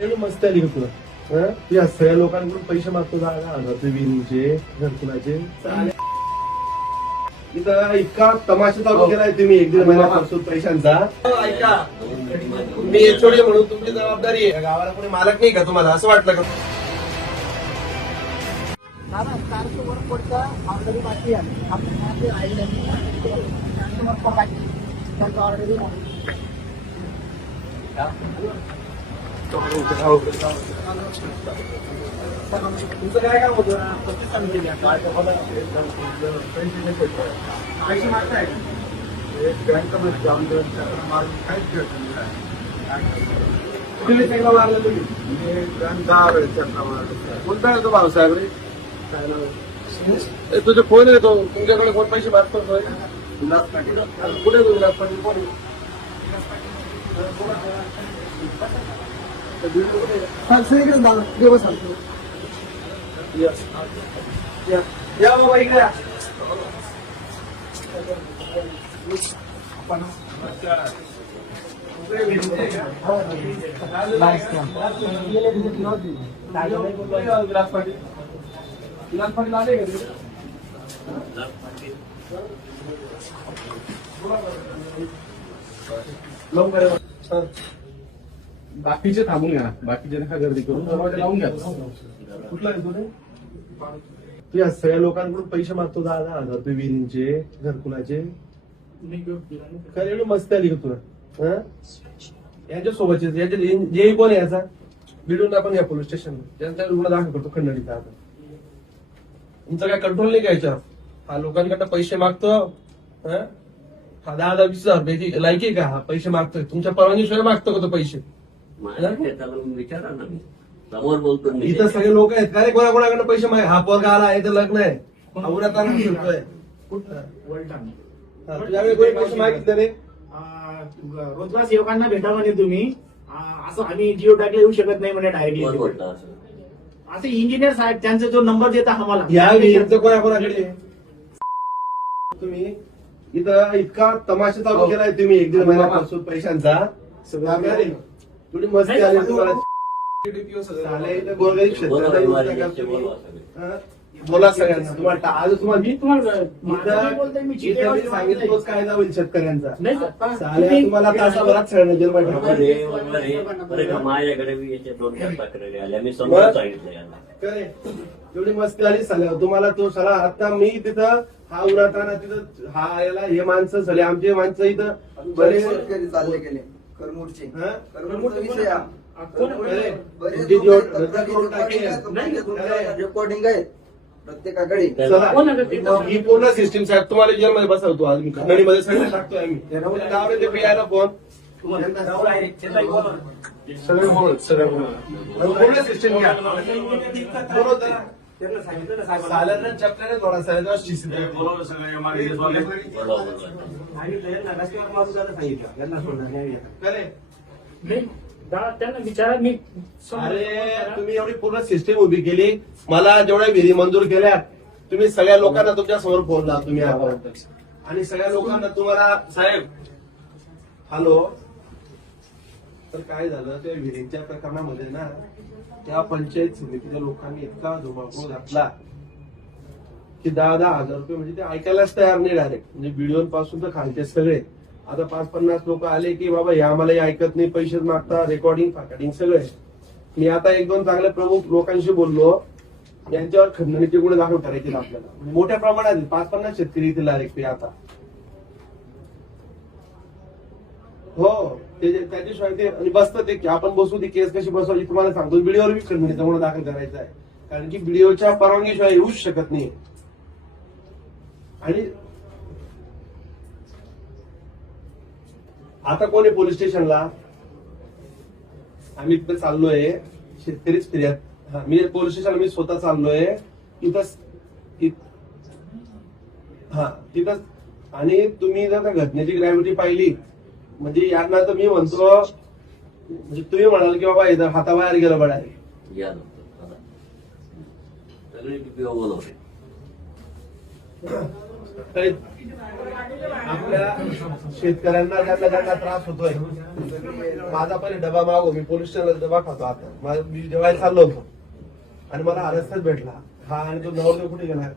मस्त आली का तुला हं? या सगळ्या लोकांकडून पैसे मागतो विहिरीचे घरकुलाचे. इथं इतका तमाशा चालू केलाय तुम्ही एक दीड महिन्यापासून पैशांचा. ऐका. मी एचओडी म्हणून तुमची जबाबदारी आहे. गावाला कोणी मालक नाही का तुम्हाला? असं वाटलं का? ऑर्डरी तुमचं काय काम होतं प्रतिष्ठान केली पैसे मागताय बँकेमध्ये जाऊन देऊन काहीच भेटलं नाही. तुम्ही चेकला मारला तुम्ही कोणता आहे भाऊसाहेब रे काय नाव तुझे फोन येतो तुमच्याकडे कोण पैसे मागतो विलास पाटील कुठे तो विलास पाटील कोण आहे? Yes. या बाबा इकडे. विलास पाटील विलास पाटील आले का तिकडे? लवकर या. सर, बाकीचे थांबून घ्या. बाकीचे नका गर्दी करून दरवाजा लावून घ्या. कुठला येतो तुझे तू या सगळ्या लोकांकडून पैसे मागतो दहा दहा हजार रुपये विहिरींचे घरकुलाचे. काय एवढी मस्ती आली का तुला? यांच्या सोबतचे याचे जे कोण आहे याचा? बिडून आपण या पोलीस स्टेशन त्यांचा रुग्ण दाखल करतो खंडणीचा आता. तुमचा काय कंट्रोल नाही घ्यायचा हा लोकांकडनं पैसे मागतो. हा? दहा दहा वीस हजार लायकी का? हा पैसे मागतोय. तुमच्या परवानगीशिवाय मागतो का तो पैसे? माझ्या त्याला विचारा ना मी. समोर बोलतो मी. इथं सगळे लोक आहेत. का रे कोणाकोणाकडनं पैसे माग? हा पोरगा आला आहे तर लग्न आहे. हा उन्हात आणून फिरतोय हा, तुझ्याकडे कोणी पैसे मागितले रे? रोजगार सेवकांना भेटा म्हणे तुम्ही. आ, असं आम्ही जिओ टाकला येऊ शकत नाही म्हणे कोण डायरेक्टली बोलता असं? असे इंजिनियर साहेब त्यांचा जो नंबर देता आम्हाला. या विहिरीचं कोणाकोणाकडे? तुम्ही इथं इतका तमाशा चालू केलाय तुम्ही एक दीड महिन्यापासून पैशांचा. सगळं थोडी मस्ती आली तुम्हाला. साले इथं गोरगरीब बोला तुम्ही? हं? सगळ्यांना. तुम्हाला आज तुम्हाला मी तुम्हाला माझं बोलतोय, मी इथं मी सांगितलं आणलंय. तोच कायदा होईल शेतकऱ्यांचा? नाही सर, साल्या तुम्ही- तुम्हाला तासाभरात सगळं जेलमध्ये बरोबर टाकू. आहे, बरोबर आहे. बरं का, माझ्याकडे बी याच्या दोन चार तक्रारी आल्या मी समजून सांगितलं यांना. काय एवढी मस्ती आली साल्या तुम्हाला तो साला आता मी तिथं हा उन्हाताना तिथं हा याला हे माणसं झाले. आमचे माणसं इथं बरे शेतकरी चालले गेले. हं? विषय हा. अरे, बरेच लोक जोड- करून टाकेल. तुमच्या रेकॉर्डिंग प्रत्येकाकडे चला. कोण आहे ते? मग ही पूर्ण सिस्टीम साहेब तुम्हाला जेलमध्ये बसवतो आज मी. खंडणीमध्ये सगळं टाकतोय आम्ही. ते पियाला फोन सगळे बोल सगळे बोल. पूर्ण सिस्टीम घ्या. चपल्याने थोडा शिस्त? नाही, दादा, त्यांना विचारा मी अरे तुम्ही एवढी पूर्ण सिस्टीम उभी केली. मला जेवढ्या विहिरी मंजूर केल्या तुम्ही सगळ्या लोकांना तुमच्यासमोर फोन लावा तुम्ही. आणि सगळ्या लोकांना तुम्हाला साहेब. हॅलो तर काय झालं त्या विहिरीच्या प्रकरणामध्ये ना त्या पंचायत समितीच्या लोकांनी इतका धुमाकूळ घातला की दहा दहा हजार रुपये म्हणजे ते ऐकायलाच तयार नाही डायरेक्ट म्हणजे व्हिडिओ पासून तर खालचे सगळे. आता पाच पन्नास लोक आले की बाबा हे आम्हाला ऐकत नाही पैसेच मागता रेकॉर्डिंग फाकडिंग सगळे. मी आता एक दोन चांगले प्रमुख लोकांशी बोललो यांच्यावर खंडणीचे गुण दाखल करायचे आपल्याला. म्हणजे मोठ्या प्रमाणात पाच पन्नास शेतकरी येतील डायरेक्ट आता. हो. ते त्याच्याशिवाय ते आणि बसतं ते की आपण बसू ती केस कशी बसवायची तुम्हाला सांगतो. व्हिडिओवर बी खंडणीचा गुन्हा दाखल करायचा आहे. कारण की व्हिडिओच्या परवानगीशिवाय येऊच शकत नाही. आणि आता कोण आहे पोलीस स्टेशनला? आम्ही तिथे चाललोय. शेतकरीच फिर्याद. हा मी पोलीस स्टेशनला मी स्वतः चाललोय. तिथं हा तिथं आणि तुम्ही जर घटनेची ग्रॅव्हिटी पाहिली म्हणजे यांना तर मी म्हणतो म्हणजे तुम्ही म्हणाल की बाबा इथं हाताबाहेर गेलं बडा या नंतर. सगळे आपल्या शेतकऱ्यांना ज्यांना ज्यांना त्रास होतोय. माझा पहिले डबा मागो मी पोलीस स्टेशनला डबा खातो आता. मा- जेवायला चाललो होतो. आणि मला रस्त्यात भेटला. हा आणि तो नवरदेव कुठे गेला?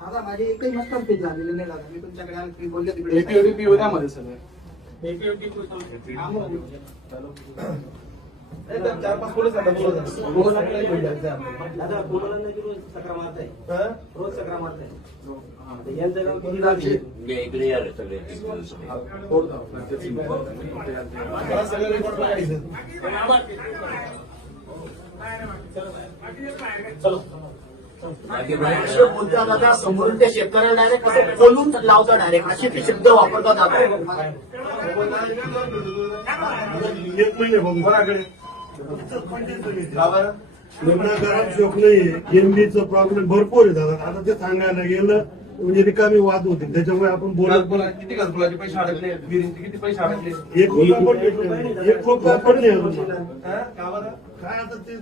माझा माझी एकही मस्तर फील झालेली नाही दादा मी तुमच्याकडे आलो तुम्ही बोलले तिकडे एपीओडीपी उद्यामध्ये सगळं नाही तर चार पाच पोलीस आता बोलत आहेत. बोलत नाही भेटायचं आहे. दादा नाही की रोज चक्रा मारताय हा? रोज यांचं किती लागले म्हणजे इकडे सगळे मला सगळं बघायचं असे बोलता दादा समोरून त्या शेतकऱ्याला डायरेक्ट असं बोलून लावता डायरेक्ट असे ते शब्द वापरतात दादा शोक नाहीये. एमबीचं प्रॉब्लेम भरपूर आहे दादा. आता ते सांगायला गेलं म्हणजे रिकामी वाद होते. त्याच्यामुळे आपण बोलत घरकुला- किती घरकुलाचे पैसे अडकले विहिरींचे किती पैसे अडकले? एक रुपया पण भेटले नाही. एक रुपया पण नाही? काय आता ते?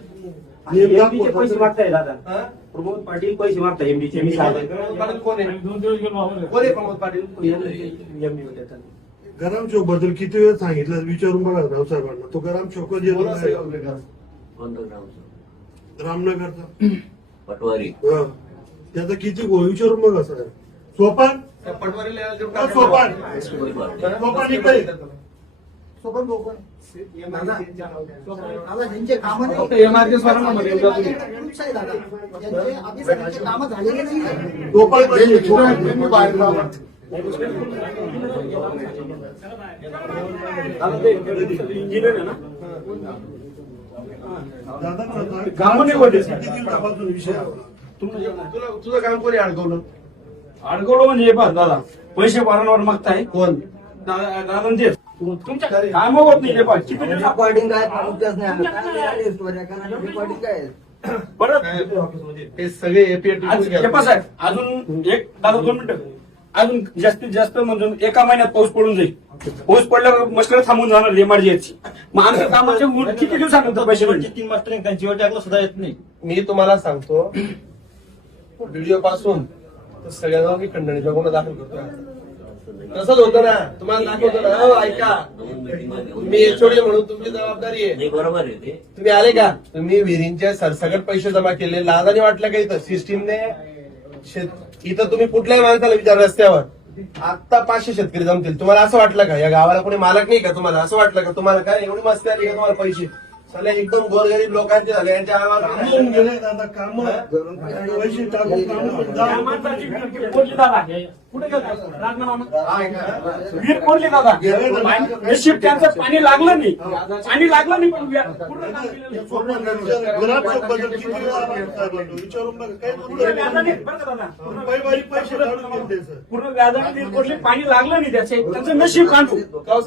एमडीचे पैसे मागताय दादा? प्रमोद पाटील पैसे मागताय एमडीचे मी सांगतोय. प्रमोद पाटील कोण आहे? कोण आहे? प्रमोद पाटील? एमडी मध्ये गरम चौकबद्दल किती वेळ सांगितलं? विचारून बघा रावसाहेबांना. तो गरम चौक जे रामनगरचा. पटवारी. त्याचा किती गो विचारून बघा सर सोपान? टाका. सोपान? सोपान इकडे. सोबत दादा काम झालेले नाही कामं विषय? तुला तुझं काम कोणी अडकवलं? अडकवलं म्हणजे हे दादा पैसे वारंवार मागताय. कोण? दादा दादा तुमच्या काम होत नाही किती रेकॉर्डिंग काय मुद्दाच नाही आलं. काय आली स्टोरी? कारण रेकॉर्डिंग काय आहे? परत हे सगळे एपीएटी आज हे पहा साहेब अजून एक दादा दोन मिनिटं. अजून जास्तीत जास्त म्हणजे एका महिन्यात पाऊस पडून जाईल. पाऊस पडल्यावर मस्कर थांबून जाणार एमआरजीएची मग आमच्या कामाचे गुण किती दिवसानंतर पैसे भेटतील तीन मास्टर त्यांची वेळ टाकलं सुद्धा येत नाही. मी तुम्हाला सांगतो व्हिडिओ पासून तर सगळ्यांना मी खंडणीचा गुन्हा दाखल करतो तसंच होतं ना. तुम्हाला दाखवतो ना. हो, ऐका. तुम्ही एचओडी म्हणून तुमची जबाबदारी आहे. नाही बरोबर आहे ते. तुम्ही आले का? तुम्ही विहिरींचे सरसकट पैसे जमा केले. लाजाने वाटलं का इथं? सिस्टीमने शेत इथं तुम्ही कुठल्याही माणसाला विचार रस्त्यावर. आता पाचशे शेतकरी जमतील. तुम्हाला असं वाटलं का? या गावाला कोणी मालक नाही का तुम्हाला? असं वाटलं का तुम्हाला? काय एवढी मस्ती आली का तुम्हाला पैसे? सगळे एकदम गोरगरीब लोकांचे झाले. यांच्या कामं आवाज गेले. दादा काम पैसे टाकून कुठे गेला राजनामा वीर कोणली दादा? नशीब त्यांचं पाणी लागलं नाही. पाणी लागलं नाही पण पूर्ण व्याजाने कोणली पाणी लागलं नाही त्याचे. त्यांचं नशीब काढू गाव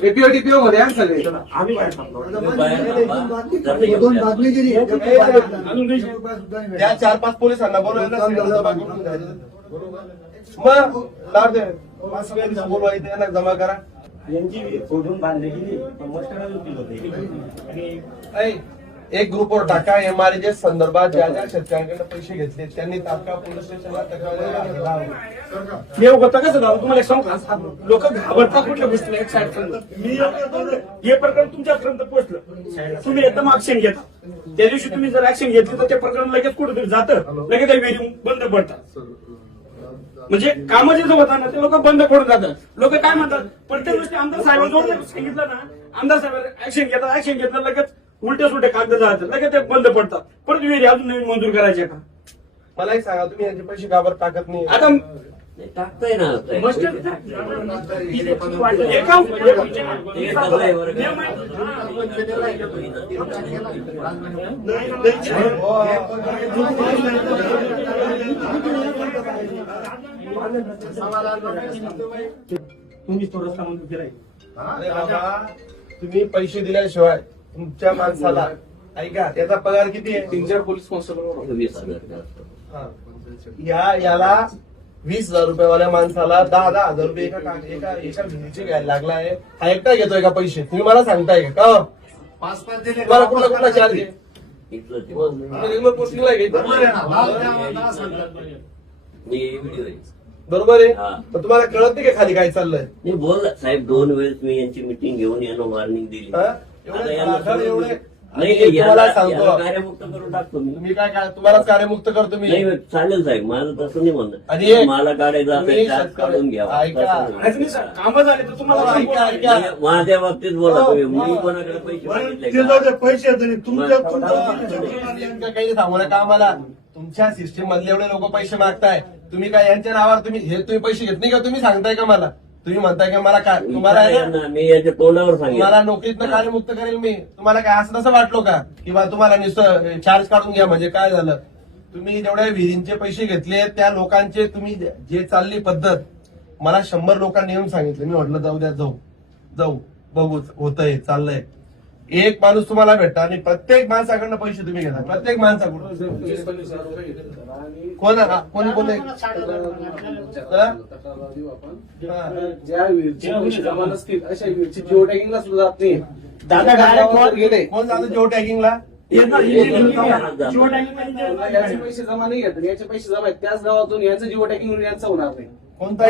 ना. हे समोर एपीओडीपीओ मध्ये आहे सगळे? आम्ही बाहेर दोन. बातमी दिली त्या चार पाच पोलिसांना बोलवायला सगळं जमा करून द्यायचं. मग लाभ दे. बोलवायचं यांना जमा करा. यांची विहीर खोदून बांधली गेली पण मस्टराला दिलं होते. आणि ऐ, एक ग्रुपवर टाका एमआरजे संदर्भात ज्या ज्या शेतकऱ्यांकडे पैसे घेतले त्यांनी तात्काळ पोलीस स्टेशनला तक्रार. हे होतं कसं दादा तुम्हाला एक सांगू लोक घाबरतात कुठल्या गोष्टीला एक साईड मी हे प्रकरण तुमच्यापर्यंत पोहोचलं. तुम्ही एकदम ऍक्शन घेता. त्या दिवशी तुम्ही जर ऍक्शन घेतली तर ते प्रकरण लगेच कुठेतरी जातं. लगेच ते विहिरी बंद पडतात. म्हणजे काम जे होतात ना ते लोक बंद पडून जातात. लोक काय म्हणतात? प्रत्येक गोष्टी आमदार साहेबांजवळ जर सांगितलं ना आमदार साहेब ऍक्शन घेतात ऍक्शन घेतलं लगेच उलटे सुलटे कागद जातात लगेच ते बंद पडतात. परत विहिरी अजून नवीन मंजूर करायचे का? मला एक सांगा तुम्ही यांचे पैसे का बरं टाकत नाही? आता टाकताय ना तुम्ही तो रस्ता मंजूर केलाय तुम्ही पैसे दिल्याशिवाय तुमच्या माणसाला ऐका याचा पगार किती आहे तीन चार पोलीस कॉन्स्टेबल वीस. हा. या याला वीस हजार रुपयावाल्या माणसाला दहा दहा हजार रुपये एका का- एका एका भिंतीचे घ्यायला लागला आहे हा एकटा घेतोय का पैसे तुम्ही मला सांगताय का का पाच पाच दिले तुम्हाला कुठला कुठला चार्ज आहे इथलं ते. तुम्ही रेग्युलर पोस्टिंगला आहे का? बरोबर आहे ना? दहा द्या, आम्हाला दहा सांगतात. मी व्हिडिओ आहे बरोबर आहे हा. पण तुम्हाला कळत नाही का खाली काय चाललंय मी बोल साहेब दोन वेळेस मी यांची मिटिंग घेऊन यांना वॉर्निंग दिली हा? आता एवढे यांना राखड एवढे नाही आणि तुम्हाला याला सांगतो याला कार्यमुक्त करून टाकतो मी. तुम्ही काय काय तुम्हाला कार्यमुक्त करतो मी. नाही चालेल साहेब माझं तसं नाही म्हणणं. आणि एक- मला काढायचं तुम्ही असेल शेतकरी- काढून ऐका. सर, कामं झाले तर तुम्हाला ऐका. माझ्या बाबतीत बोला हो, तुम्ही. मी कोणाकडे पैसे बरं, मागितले ते जाऊ का? पैसे आहेत आणि तुमच्या बरं. तुमच्या नेमकं काही सांगू नका आम्हाला. तुमच्या सिस्टीम मधले एवढे लोक पैसे मागताय. तुम्ही काय यांच्या नावावर तुम्ही हे तुम्ही पैसे घेत नाही का? तुम्ही सांगताय का मला? तुम्ही म्हणताय का मला काय तुम्हाला आहे ना, मी याच्या तोंडावर तुम्हाला सांगितलं नोकरीतनं कार्यमुक्त करेल मी. तुम्हाला काय असं तसं वाटलो का? किंवा तुम्हाला नुसतं चार्ज काढून घ्या म्हणजे काय झालं? तुम्ही जेवढ्या विहिरींचे पैसे घेतले त्या लोकांचे तुम्ही जे चालली पद्धत मला शंभर लोकांनी येऊन सांगितलं. मी म्हटलं जाऊ द्या जाऊ. जाऊ. बघू होतंय चाललंय. एक माणूस तुम्हाला भेटता आणि प्रत्येक माणसाकडनं पैसे तुम्ही घेता. प्रत्येक माणसाकडून. कोण हा? कोणी कोण. ज्या विहीरची पैसे जमा नसतील अशा विहीरची जिओ टॅगिंगला सुद्धा जात नाही. दादा direct गेले. कोण जातं जिओ टॅगिंगला? याचे पैसे जमा नाही घेत याचे पैसे जमा आहेत त्याच गावातून यांचं जिओ टॅगिंग यांचं होणार नाही. कोणता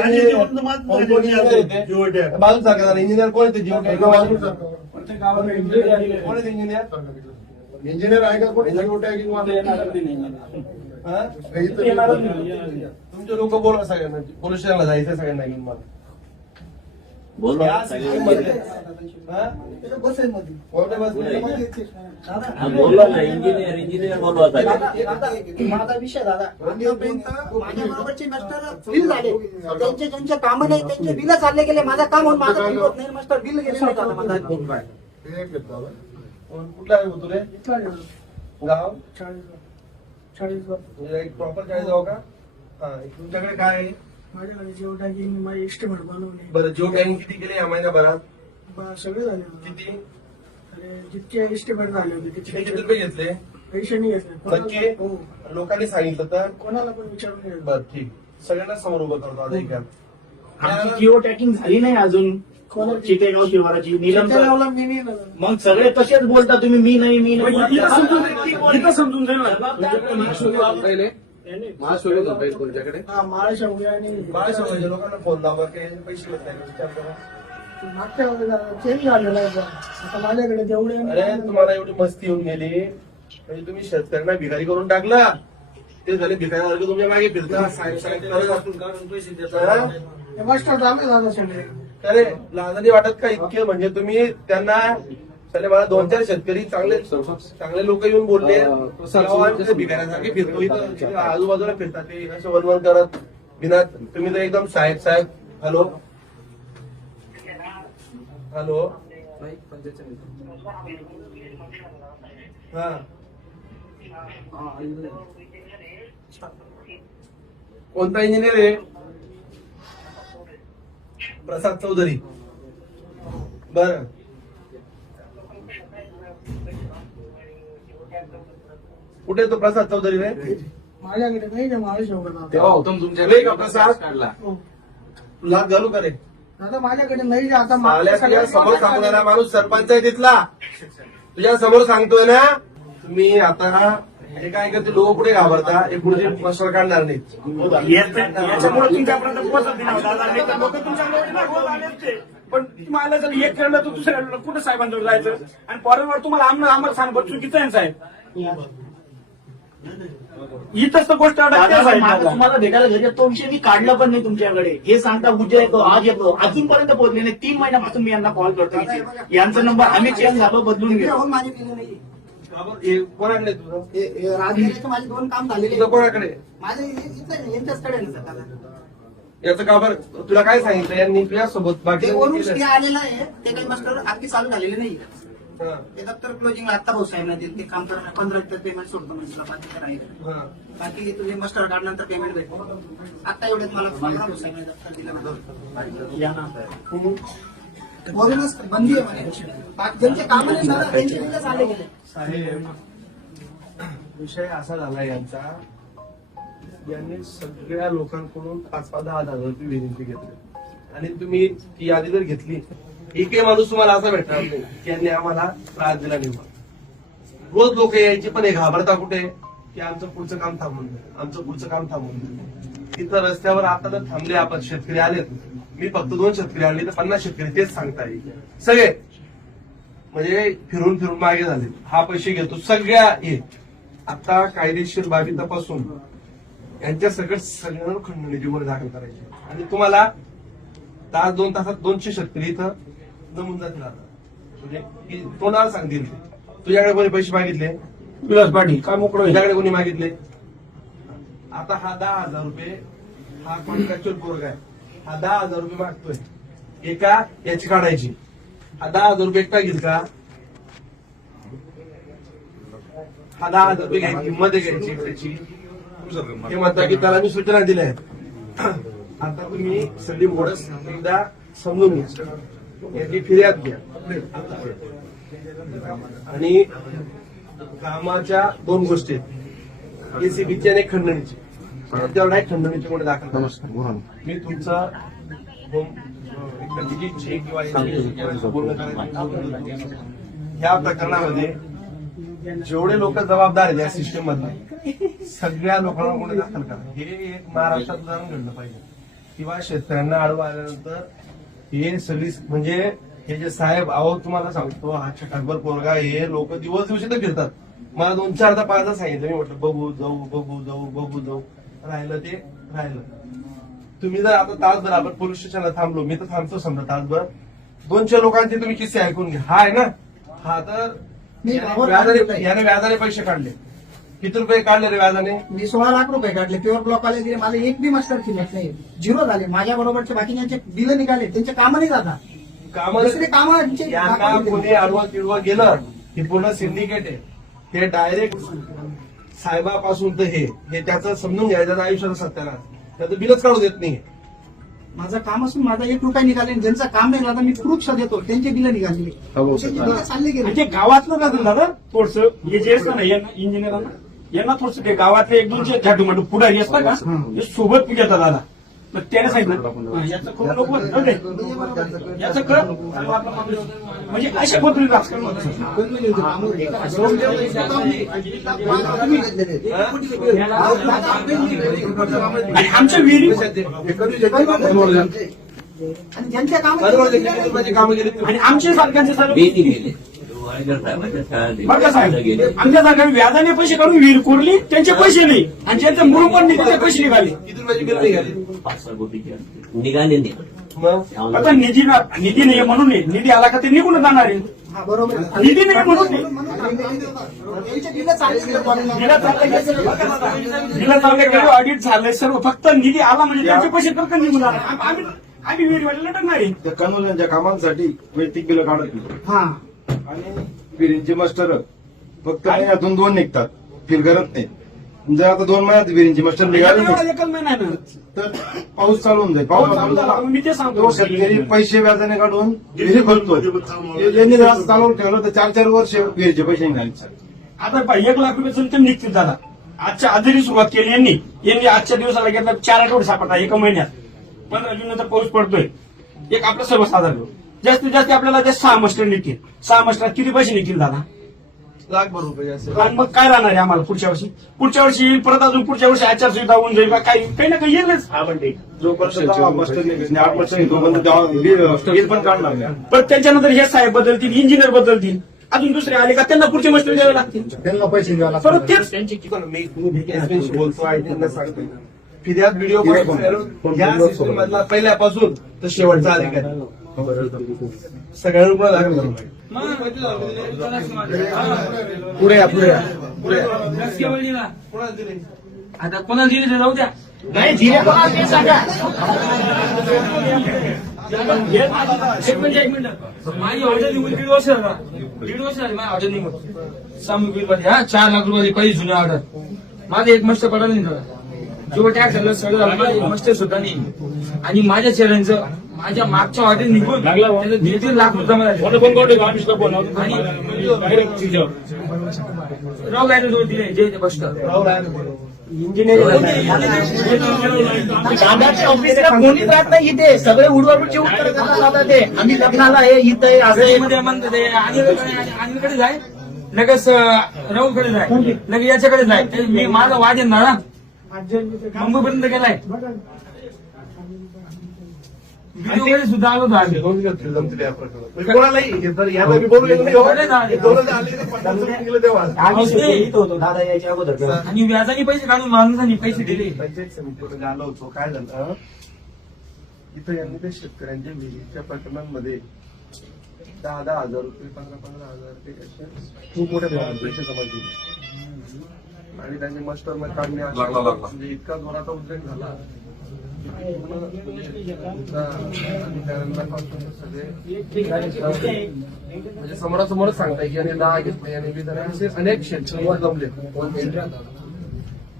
माझं कोण- येते? Geo tag. बाजू सरकार इंजिनियर कोण येते जिओ कोण इंजिनियर इंजिनियर आहे का कोणी जिओ टॅगिंग हा? तुमचे लोक बोला सगळ्यांना पोलीस स्टेशनला जायचं सगळ्यांना घेऊन मला बोल या system मध्ये. हा? बसेसमध्ये कोणत्या बसमध्ये? हा, बोलवा ना. इंजिनियर इंजिनियर बोलवा साहेब माझा विषय दादा. आतापर्यंत माझ्या बरोबरचे मास्टर बिल झाले. त्यांचे ज्यांचे कामं नाही त्यांचे बिल चालले गेले. माझा काम होऊन माझा बिल होत नाही मास्टर बिल गेले नाही दादा माझा. कोण- कुठला आहे तू रे गाव? एक प्रॉपर चाळीस गाव का? हा तुमच्याकडे काय आहे? माझ्याकडे जेवढा टाकीन माझे एस्टिमेट बनवले. बरं जिओ टॅगिंग किती केले या महिन्याभरात? बा- सगळे झाले मला. किती? आणि जितके एस्टिमेट झाले होते किती तितके किती रुपये घेतले? पैसे नाही घेतले. नक्की कोणाला- हो. लोकांनी सांगितलं तर? कोणाला पण विचारून घ्यायचं. बरं ठीक. सगळ्यांना समोर उभं करतो आता एक आमची जिओ टॅकिंग झाली नाही अजून. चितेगाव शिवाराची नीलम शेताला लावला मी नाही लावला. मग सगळे तसेच बोलता तुम्ही मी नाही मी इथं नाही समजून इथं समजून जाईल. ना पहिले तुमच्याकडे हा माळशा उद्या आणि बाळ समाजाच्या लोकांना फोन लावा की पैसे घेत नाही विचार करा. मागच्या वेळेला चेंज झालेला आहे बा. आता माझ्याकडे जेवढे अरे तुम्हाला एवढी मस्ती येऊन गेली. म्हणजे तुम्ही शेतकऱ्यांना भिकारी करून टाकला. ते झाले भिकाऱ्यासारखे तुमच्या मागे फिरता देता हे? मास्टर सगळे अरे लाजानी वाटत का इतके? म्हणजे तुम्ही त्यांना त्याने मला दोन चार शेतकरी चांगले चांगले लोक येऊन बोलले. भिकाऱ्यासारखे फिरतो इथं. आजूबाजूला फिरतात ते. असे वनवन करत. बिना तुम्ही तर एकदम साहेब साहेब. हॅलो. हॅलो. हा. कोणता इंजिनियर आहे? प्रसाद चौधरी. बर. कुठे तो प्रसाद चौधरी रे? माझ्याकडे नाही तेव्हा होतो ना नाही का प्रसाद? काढला. लाच घालू का रे? दादा माझ्याकडे नाही आता मागच्या तुझ्या समोर सांगणारा माणूस सरपंच आहे तिथला तुझ्या समोर सांगतोय ना तुम्ही आता हे काय करते लोक पुढे घाबरता? हे पुढचे प्रश्न काढणार नाहीत. याच्यामुळे तुमच्यापर्यंत पोहोचत नाही ना दादा. नाही तर लोक तुमच्याकडे ना गोल आले असते. पण तुम्हाला जर एक खेळलं तर दुसऱ्या कुठं साहेबांजवळ जायचं? आणि परवार तुम्हाला आम्हाला आम्हाला सांग बरं चुकीचं आहे ना साहेब? इथंच तर गोष्ट दादा. तुम्हाला भेटायला घरी तो विषय मी काढला पण नाही तुमच्याकडे. हे सांगता उद्या येतो आज येतो अजूनपर्यंत पोहोचले नाही. तीन महिन्यापासून मी यांना कॉल करतो इथे. यांचा नंबर आम्ही चेंज झालो बदलून घेतो. होऊन माझे नाही. हे कोणाकडे आहे तुझं? हे- हे राजगिरीचे माझे दोन काम झालेले तुझं कोणाकडे आहे? माझे हे- इथं यांच्याचकडे आहे ना सर दादा याचं का बरं? तुला काय सांगितलं? यांनी तुझ्या सोबत बाकी ते वरून आलेलं आहे. ते काही मास्टर अगदी चालू झालेले नाही ते दप्तर क्लोजिंग आता भाऊ साहेब दिले ते काम करणार. पंधरा टक्के पेमेंट सोडतो म्हणजे तुला. बाकी काय नाही बाकी तुझे मास्टर काढल्यानंतर पेमेंट भेटतो आता एवढ्यात मला पंधरा भाऊ साहेब दप्तर दिलं. वरूनच बंदी आहे म्हणे. बाकी ज्यांचे काम नाही झालं त्यांचे बिल चालले गेले. साहेब विषय असा झाला यांचा. यांनी सगळ्या लोकांकडून पाच पाच दहा दहा हजार रुपये विनंती घेतली. आणि तुम्ही ती यादी जर घेतली एकही माणूस तुम्हाला असा भेटणार नाही की यांनी आम्हाला त्रास दिला निर्माण रोज लोक यायची पण हे घाबरता कुठे? की आमचं पुढचं काम थांबून आमचं पुढचं काम थांबून तिथं रस्त्यावर आता तर थांबले आपण शेतकरी आलेत मी फक्त दोन शेतकरी आले तर पन्नास शेतकरी तेच सांगता येईल. सगळे. म्हणजे फिरून फिरून मागे झाले. हा पैसे घेतो सगळ्या हे. आता कायदेशीर बाबी तपासून यांच्या सगळं सगळ्यांना खंडणीची गुन्हे दाखल करायचे. आणि तुम्हाला तास दोन तासात दोनशे शेतकरी इथं आता. म्हणजे की तोंडाला सांगतील. तुझ्याकडे कोणी पैसे मागितले? विलास पाटील काय मोकळं? तुझ्याकडे कोणी मागितले? आता हा दहा हजार रुपये हा कॉन्ट्रॅक्च्युअल पोरग आहे. हा दहा हजार रुपये मागतोय. एका याची काढायची. हा दहा हजार रुपये एकटा घेईल का? हा दहा हजार रुपये घ्यायची मध्ये घ्यायची एकट्याची. हे म्हणता की त्याला मी सूचना दिल्या आहेत. आता तुम्ही सलीम मोडस एकदा समजून घ्या. याची फिर्याद घ्या. आणि कामाच्या दोन गोष्टी एसीबीची आणि खंडणीची. तेवढा एक खंडणीचे गुन्हे दाखल. मी तुमचं ह्या प्रकरणामध्ये जेवढे लोक जबाबदार आहेत या सिस्टीम मधले सगळ्या लोकांना गुन्हे दाखल करा. हे एक महाराष्ट्रात उदाहरण घडलं पाहिजे. किंवा शेतकऱ्यांना आडवं आल्यानंतर हे सगळी म्हणजे हे जे साहेब अहो तुम्हाला सांगतो हा छटाकभर पोरगा हे लोक दिवस दिवशी तर फिरतात. मला दोन चारदा पाचदा सांगितलं मी म्हटलं बघू जाऊ बघू जाऊ बघू जाऊ. राहिलं ते राहिलं. तुम्ही जर आता तासभर आपण पोलीस स्टेशनला थांबलो मी तर थांबतो समजा तासभर. दोनशे लोकांचे तुम्ही किस्से ऐकून घ्या. हा आहे ना? हा तर. याने व्याजाने पैसे काढले. किती रुपये काढले रे व्याजाने? मी सोळा लाख रुपये काढले. प्युअर ब्लॉक वाले दिले मला एक बी मास्टर शिल्लक नाही. झिरो झाले. माझ्या बरोबरचे बाकीच्यांचे बिल निघाले त्यांचे कामं नाही जातात. दुसरे कामं यांचे यांना दाखवले. कोणी आडवं तिडवं गेलं की पूर्ण सिंडिकेट आहे. ते डायरेक्ट साहेबापासून तर हे हे त्याचं समजून घ्यायचं आयुष्याचं सत्याला. त्याचं बिलच काढू देत नाही. माझं काम असून माझा एक रुपया निघाले आणि ज्यांचं काम नाही झालं मी प्रूफ देतो. त्यांचे बिल निघाले. त्यांचे बिल चालले गेले. म्हणजे गावातलं का दादा थोडस हे जे असतं ना यांना इंजिनियरांना यांना थोडस ते गावातले एक दोनशे झाटू पुढारी असतात का हे सोबत घेतात दादा मग त्याने सांगितलं हा, याचं जाऊ दे. याचं कर. म्हणजे अशा पद्धतीने राजकारण होतं. आणि आमच्या विहिरी आणि ज्यांच्या किती काम रुपयाची कामं गेली आणि आमच्या सारख्यांचे सर्व साहेब गेले आमच्या व्याजाने पैसे काढून विहीर कोरली त्यांचे पैसे नाही. आणि ज्यांचं मूळ पण नाही त्याचे पैसे निघाले. निघाली. नाही. आता निधी ना- निधी नाही म्हणून नाही. निधी आला का ते निघून जाणार आहे. हा बरोबर. आहे. निधी नाही म्हणून नाही. दिला चाललं गेलं ऑडिट झालंय सर्व. फक्त निधी आला म्हणजे त्यांचे पैसे तर का निघून जाणार. आम- आम्ही आम्ही विहिरीवाडीला लटकणार आहे त्या कन्व्हर्जनच्या कामांसाठी वैयक्तिक बिलं काढत नाही. हा. आणि विहिरींचे मास्टर फक्त महिन्यातून दोन निघतात. फिल करत नाही. जर आता दोन महिन्यात विहिरींचे मास्टर निघाले नाही, एकच महिना तर पाऊस चालू होऊन जाईल. पाऊस चालू झाला. मी ते तो सांगतो शेतकरी पैसे व्याजाने काढून विहिरी भरतो यांनी जर असं चालवून ठेवलं तर चार चार वर्ष विहिरीचे पैसे निघाले. आता पहा, एक लाख रुपये तर निघतील दादा. आजच्या आधी सुरुवात केली यांनी. यांनी आजच्या दिवसाला घेतला चार आठवडे सापडला एका महिन्यात. पंधरा जून नंतर पाऊस पडतोय. एक आपलं सर्वसाधारण. जास्तीत जास्त आपल्याला ते सहा मस्टर निघतील सहा मस्टरात किती पैसे निघतील दादा? लाखभर रुपये आणि मग काय राहणार आहे आम्हाला पुढच्या वर्षी? पुढच्या वर्षी येईल परत अजून पुढच्या वर्षी आचारसंहिता होऊन जाईल का काही काही ना काही येईलच. जोपर्यंत मास्टर निघत नाही आठ वर्ष तोपर्यंत तेव्हा बिल पण काढणार नाही. पण त्याच्यानंतर हे साहेब बदलतील इंजिनियर बदलतील. अजून दुसरे आले का त्यांना पुढचे मस्टर द्यावे लागतील. त्यांना पैसे परत तेच. मी बोलतो त्यांना सांगतोय. फिर्याद व्हिडिओ या सिस्टम मधला पहिल्यापासून तर शेवटचा अधिकारी. सगळ्या रुपये लागलं पुढे या पुढे या. पुढे आता कोणाला दिले ते जाऊ द्या. नाही जिरे कोणाला ते सांगा. एक मिनिट एक मिनिट. माझी ऑर्डर निघून दीड वर्ष झाला. दीड वर्ष झाली माझी ऑर्डर निघून मध्ये हा चार लाख रुपये पहिली जुनी ऑर्डर माझं एक मस्त पडायला नाही झाला जो टॅक्स झालं सगळं झालं माझं एक मस्त सुद्धा नाही. आणि माझ्या चेहऱ्यांचं माझ्या मागच्या ऑर्डर निघून त्याचं दीड दीड लाख रुपये राव जोड दिले जे ते बसतं राहुल आहे ना बरोबर. दादाच्या ऑफिसला कोणीच राहत नाही इथे. सगळे उडवाउडची उत्तर देतात दादा ते. आम्ही लग्नाला आहे इथं आहे असं आहे. मध्ये म्हणतात ते अनिलकडे अनिलकडे जाय. लगेच राहुलकडे जाय. लगेच याच्याकडे जाय. ते मी माझा वाद येणार ना मुंबईपर्यंत गेलाय. सुद्धा आलो आम्ही. म्हणजे आम्ही सुद्धा इथं होतो दादा यायच्या अगोदर. आणि व्याजाने पैसे काढून माणसाने पैसे दिले. पंचायत समितीमध्ये आलो होतो. काय झालं? इथं यांनी ते शेतकऱ्यांच्या विहिरीच्या प्रकरणांमध्ये दहा दहा हजार रुपये पंधरा पंधरा हजार रुपये असे खूप मोठ्या प्रमाणात पैसे जमा केले. आणि त्यांनी मास्टरमध्ये काढणे म्हणजे इतका जोराचा उद्रेक झाला. म्हणजे तुमचा समोरासमोरच सांगताय की याने दहा घेतले याने वीस आणि असे अनेक क्षेत्र जमले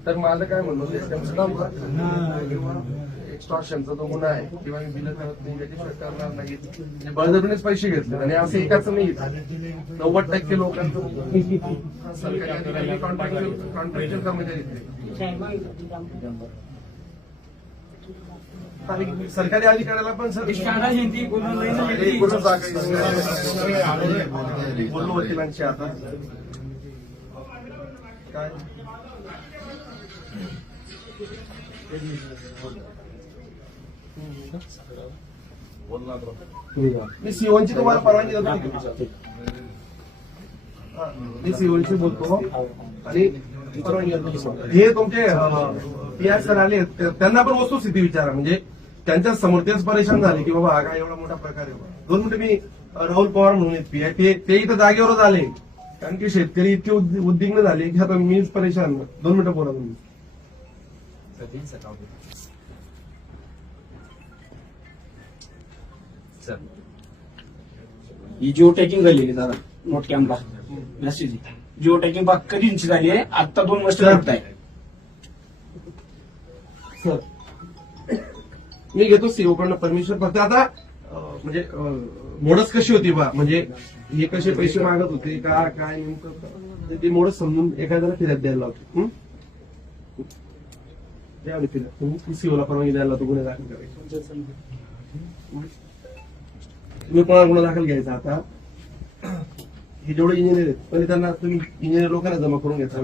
तर माझं काय म्हणणं एक्स्ट्रॉशनचा तो गुन्हा आहे किंवा मी बिलं करत नाही त्याची करणार नाही. म्हणजे बळजबरीनेच पैसे घेतले आणि असं एकाच नाही नव्वद टक्के लोकांचं सरकारी अधिकारी कॉन्ट्रॅक्टर कॉन्ट्रॅक्चर कर्मचारी आहेत. आणि सरकारी अधिकाऱ्याला पण सर बोललो वकिलांची आता. काय? मी सीओनची तुम्हाला परवानगी देतो मी सीओनशी बोलतो. आणि परवानगी देतो. हे तुमचे पी आर सर आले त्यांना पण वस्तुस्थिती विचारा. म्हणजे त्यांच्यासमोर तेच परेशान झाले की बाबा हा काय एवढा मोठा प्रकार आहे. दोन मिनिटं मी राहुल पवार म्हणून आहेत पी आय. ते इथं जागेवरच आले. कारण की शेतकरी इतके उद्विग्न झाले की आता मीच परेशान. दोन मिनिटं बोला तुम्ही. ही जिओ टॅकिंग झालेली दादा नोट कॅम्पला मेसेज जिओ टॅकिंग बा कधीची झाली आहे? आता दोन वर्ष करत आहे सर मी घेतो सीओ कडनं परमिशन फक्त आता म्हणजे मोडच कशी होती बा? म्हणजे हे कसे पैसे मागत होते का काय नेमकं? ते मोडच समजून एखाद्याला फिरत द्यायला लावतो. हं? फिरत. सीओला परवानगी द्यायला लावतो गुन्हे दाखल करायचे. तुम्ही कोणाला गुन्हा दाखल घ्यायचा आता? हे जेवढे इंजिनियर आहेत पहिले त्यांना तुम्ही इंजिनियर लोकांना जमा करून घ्यायचा